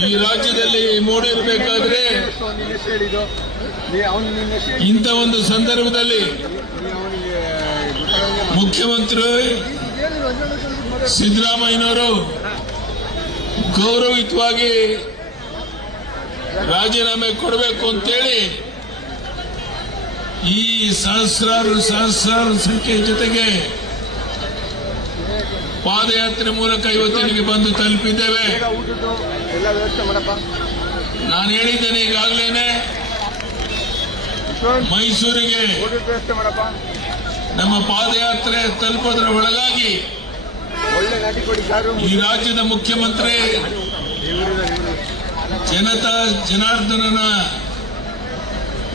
ಈ ರಾಜ್ಯದಲ್ಲಿ ಮೂಡಿರಬೇಕಾದ್ರೆ. ಇಂಥ ಒಂದು ಸಂದರ್ಭದಲ್ಲಿ ಮುಖ್ಯಮಂತ್ರಿ ಸಿದ್ದರಾಮಯ್ಯನವರು ಗೌರವಯುತವಾಗಿ ರಾಜೀನಾಮೆ ಕೊಡಬೇಕು ಅಂತೇಳಿ ಈ ಸಹಸ್ರಾರು ಸಹಸ್ರಾರು ಸಂಖ್ಯೆ ಜೊತೆಗೆ ಪಾದಯಾತ್ರೆ ಮೂಲಕ ಇವತ್ತಿನಿಗೆ ಬಂದು ತಲುಪಿದ್ದೇವೆ. ನಾನು ಹೇಳಿದ್ದೇನೆ ಈಗಾಗಲೇ ಮೈಸೂರಿಗೆ ನಮ್ಮ ಪಾದಯಾತ್ರೆ ತಲುಪೋದ್ರ ಒಳಗಾಗಿ ಈ ರಾಜ್ಯದ ಮುಖ್ಯಮಂತ್ರಿ ಜನತಾ ಜನಾರ್ದನನ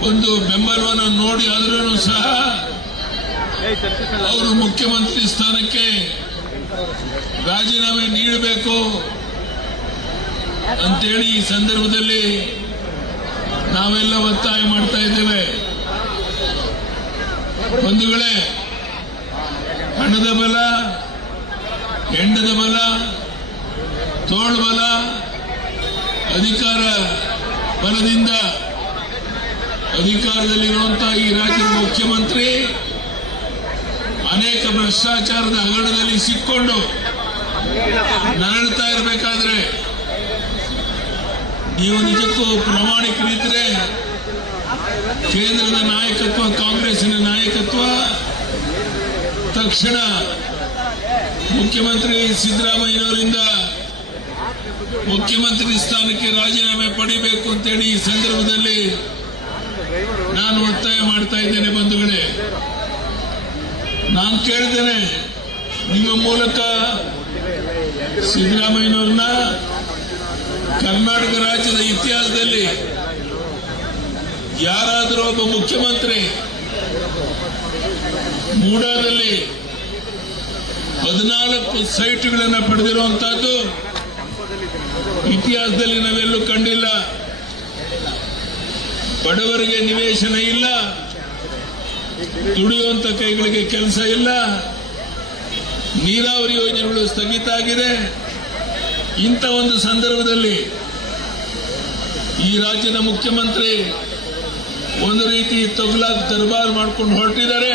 ಒಂದು ಬೆಂಬಲವನ್ನು ನೋಡಿ ಆದ್ರೂ ಸಹ ಅವರು ಮುಖ್ಯಮಂತ್ರಿ ಸ್ಥಾನಕ್ಕೆ ರಾಜೀನಾಮೆ ನೀಡಬೇಕು ಅಂತೇಳಿ ಈ ಸಂದರ್ಭದಲ್ಲಿ ನಾವೆಲ್ಲ ಒತ್ತಾಯ ಮಾಡ್ತಾ ಇದ್ದೇವೆ. ಬಂಧುಗಳೇ, ಹಣದ ಬಲ ಹೆಂಡದ ಬಲ, ತೋಳು ಬಲ, ಅಧಿಕಾರ ಬಲದಿಂದ ಅಧಿಕಾರದಲ್ಲಿರುವಂತಹ ಈ ರಾಜ್ಯದ ಮುಖ್ಯಮಂತ್ರಿ ಅನೇಕ ಭ್ರಷ್ಟಾಚಾರದ ಹಗರಣದಲ್ಲಿ ಸಿಕ್ಕೊಂಡು ನರಳ್ತಾ ಇರಬೇಕಾದ್ರೆ ನೀವು ನಿಜಕ್ಕೂ ಪ್ರಾಮಾಣಿಕರಿದ್ರೆ ಕೇಂದ್ರದ ನಾಯಕತ್ವ, ಕಾಂಗ್ರೆಸ್ಸಿನ ನಾಯಕತ್ವ, ತಕ್ಷಣ ಮುಖ್ಯಮಂತ್ರಿ ಸಿದ್ದರಾಮಯ್ಯನವರಿಂದ ಮುಖ್ಯಮಂತ್ರಿ ಸ್ಥಾನಕ್ಕೆ ರಾಜೀನಾಮೆ ಪಡಿಬೇಕು ಅಂತೇಳಿ ಈ ಸಂದರ್ಭದಲ್ಲಿ ನಾನು ಒತ್ತಾಯ ಮಾಡ್ತಾ ಇದ್ದೇನೆ ಬಂಧುಗಳೇ. ನಾನು ಕೇಳಿದ್ದೇನೆ ನಿಮ್ಮ ಮೂಲಕ ಸಿದ್ದರಾಮಯ್ಯನವ್ರನ್ನ ಕರ್ನಾಟಕ ರಾಜ್ಯದ ಇತಿಹಾಸದಲ್ಲಿ ಯಾರಾದರೂ ಒಬ್ಬ ಮುಖ್ಯಮಂತ್ರಿ ಮೂಡಾದಲ್ಲಿ ಹದಿನಾಲ್ಕು ಸೈಟ್ಗಳನ್ನು ಪಡೆದಿರುವಂತಹದ್ದು ಇತಿಹಾಸದಲ್ಲಿ ನಾವೆಲ್ಲೂ ಕಂಡಿಲ್ಲ. ಬಡವರಿಗೆ ನಿವೇಶನ ಇಲ್ಲ. ದುಡಿಯುವಂತ ಕೈಗಳಿಗೆ ಕೆಲಸ ಇಲ್ಲ. ನೀರಾವರಿ ಯೋಜನೆಗಳು ಸ್ಥಗಿತ ಆಗಿದೆ. ಇಂಥ ಒಂದು ಸಂದರ್ಭದಲ್ಲಿ ಈ ರಾಜ್ಯದ ಮುಖ್ಯಮಂತ್ರಿ ಒಂದು ರೀತಿ ತೊಗಲಾಗ್ ದರ್ಬಾರ್ ಮಾಡ್ಕೊಂಡು ಹೊರಟಿದ್ದಾರೆ.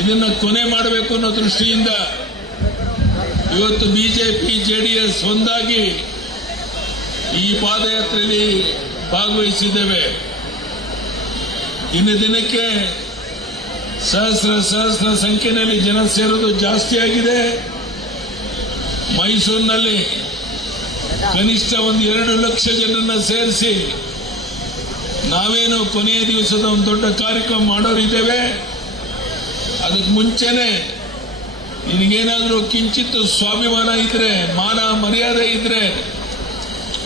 ಇದನ್ನ ಕೊನೆ ಮಾಡಬೇಕು ಅನ್ನೋ ದೃಷ್ಟಿಯಿಂದ ಇವತ್ತು ಬಿಜೆಪಿ, ಜೆಡಿಎಸ್ ಒಂದಾಗಿ ಈ ಪಾದಯಾತ್ರೆಯಲ್ಲಿ ಭಾಗವಹಿಸಿದ್ದೇವೆ. ದಿನ ದಿನಕ್ಕೆ ಸಹಸ್ರ ಸಹಸ್ರ ಸಂಖ್ಯೆಯಲ್ಲಿ ಜನ ಸೇರೋದು ಜಾಸ್ತಿ ಆಗಿದೆ. ಮೈಸೂರಿನಲ್ಲಿ ಕನಿಷ್ಠ ಒಂದು ಎರಡು ಲಕ್ಷ ಜನರನ್ನ ಸೇರಿಸಿ ನಾವೇನು ಕೊನೆಯ ದಿವಸದ ಒಂದು ದೊಡ್ಡ ಕಾರ್ಯಕ್ರಮ ಮಾಡೋರಿದ್ದೇವೆ ಅದಕ್ಕೆ ಮುಂಚೆನೆ ನಿನಗೇನಾದರೂ ಕಿಂಚಿತ್ ಸ್ವಾಭಿಮಾನ ಇದ್ರೆ, ಮಾನ ಮರ್ಯಾದೆ ಇದ್ರೆ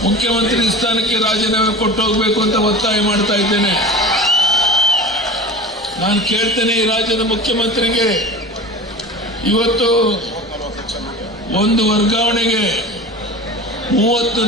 ಮುಖ್ಯಮಂತ್ರಿ ಸ್ಥಾನಕ್ಕೆ ರಾಜೀನಾಮೆ ಕೊಟ್ಟು ಹೋಗ್ಬೇಕು ಅಂತ ಒತ್ತಾಯ ಮಾಡ್ತಾ ಇದ್ದೇನೆ. ನಾನು ಕೇಳ್ತೇನೆ ಈ ರಾಜ್ಯದ ಮುಖ್ಯಮಂತ್ರಿಗೆ ಇವತ್ತು ಒಂದು ವರ್ಗಾವಣೆಗೆ ಮೂವತ್ತು